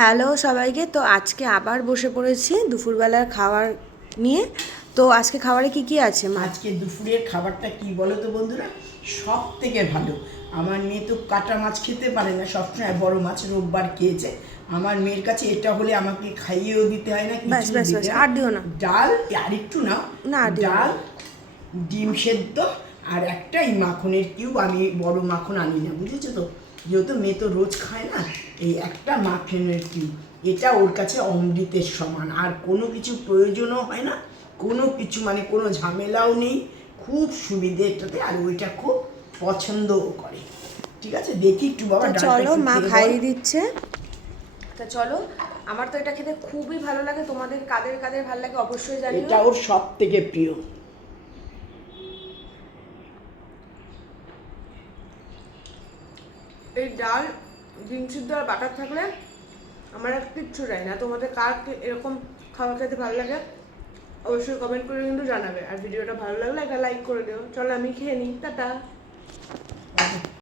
Hello সবাইকে। তো আজকে আবার বসে পড়েছি দুপুরবেলার খাবার নিয়ে। তো আজকে খাবারে কি কি আছে মা? আজকে দুপুরের খাবারটা কি বলো তো বন্ধুরা, সব থেকে ভালো। আমার মেয়ে তো কাটা মাছ খেতে পারে না, সবসময় বড় মাছ রোববার খেয়েছে। আমার মেয়ের কাছে এটা হলে আমাকে খাইয়েও দিতে হয় না, ব্যাস কিছু ব্যাস ব্যাস, দিতে হয়। আর দিও না। ডাল, আর একটু নাও। না, আর দিও না। ডাল, ডিম সেদ্ধ, আর একটা এই মাখনের কিউব। আমি বড় মাখন আনি না, বুঝেছো তো, যেহেতু মেয়ে তো রোজ খায় না। এই একটা মাখনের কিউব, এটা ওর কাছে অমৃতের সমান। আর কোনো কিছু প্রয়োজনও হয় না, কোনো কিছু মানে কোনো ঝামেলাও নেই। খুব সুবিধে এটাতে, আর ওইটা খুব পছন্দও করে। ঠিক আছে, দেখি একটু বাবা তো ডালটা চলো, একটু মা খেয়ে বল। খাইয়ে দিচ্ছে। তা চলো, আমার তো এটা খেতে খুবই ভালো লাগে। তোমাদের কাদের কাদের ভালো লাগে অবশ্যই জানিও। এটা ওর সব থেকে প্রিয়। এই ডাল, ডিম সিদ্ধ আর বাটার থাকলে আমার আর কিচ্ছু চাই না। তোমাদের কার এরকম খাবার খেতে ভালো লাগে অবশ্যই কমেন্ট করে কিন্তু জানাবে। আর ভিডিওটা ভালো লাগলে একটা লাইক করে দিও। চলো আমি খেয়ে নিই, টাটা।